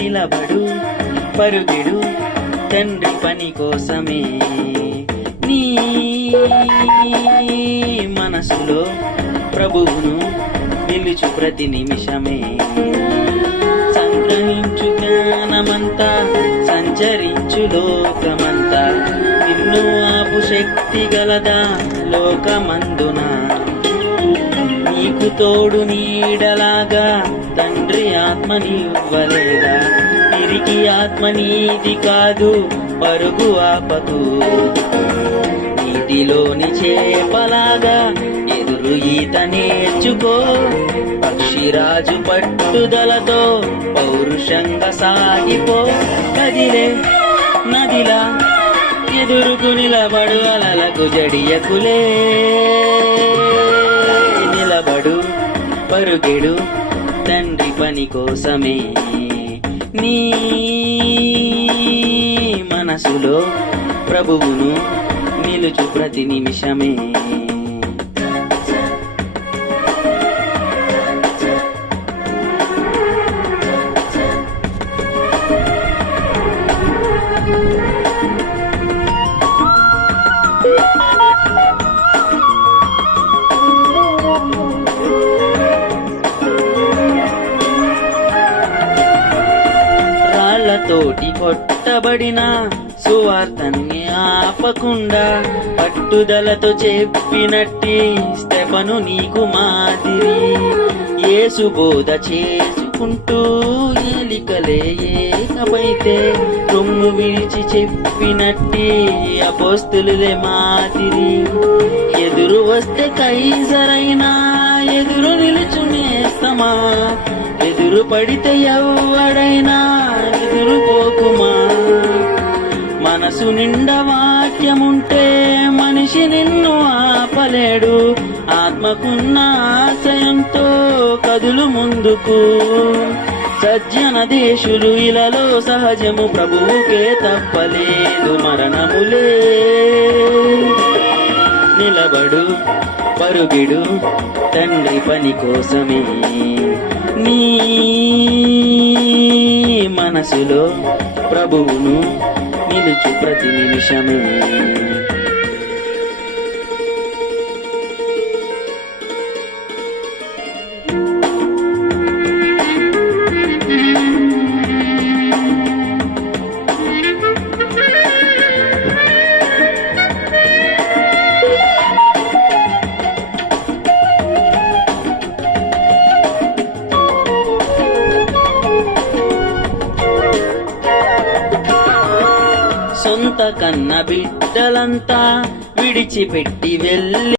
నిలబడు పరుగిడు తండ్రి పని కోసమే. నీ మనసులో ప్రభువును నిలుచు ప్రతి నిమిషమే. సంగ్రహించు జ్ఞానమంతా సంచరించు లోకమంతా. నిన్ను ఆపు శక్తి గలదా లోకమందున? నీకు తోడు నీడలాగా తండ్రి ఆత్మని ఇవ్వలేదా తిరిగి ఆత్మ నీది కాదు పరుగు ఆపకు నీటిలోని చేపలాగా ఎదురు ఈత నేర్చుకో. పక్షిరాజు పట్టుదలతో పౌరుషంగా సాగిపో. కదిలే నదిలా ఎదురుకు నిలబడు అలలకు జడియకులే. పరుగెడు తండ్రి పని కోసమే. నీ మనసులో ప్రభువును నిలుచు ప్రతి నిమిషమే. తోటి కొట్టబడిన సువార్తని ఆపకుండా పట్టుదలతో చెప్పినట్టి స్తెపను నీకు మాదిరి. ఏసు బోధ చేసుకుంటూ ఏలికలే ఏకమైతే రొమ్ము విరిచి చెప్పినట్టి అపోస్తులులే మాదిరి. ఎదురు వస్తే కైసరైనా ఎదురు నిలుచునేస్తమా ఎదురు పడితే ఎవడైనా ఎదురు పోకుమా మనసు నిండా వాక్యముంటే మనిషి నిన్ను ఆపలేడు. ఆత్మకున్న ఆశయంతో కదులు ముందుకు. సజ్జన దేశులు ఇలలో సహజము ప్రభువుకే తప్పలేదు మరణములే. నిలబడు పరుగిడు తండ్రి పని కోసమే. మనసులో ప్రభువును నిలుచు ప్రతి నిమిషము. సొంత కన్న బిడ్డలంతా విడిచిపెట్టి వెళ్ళి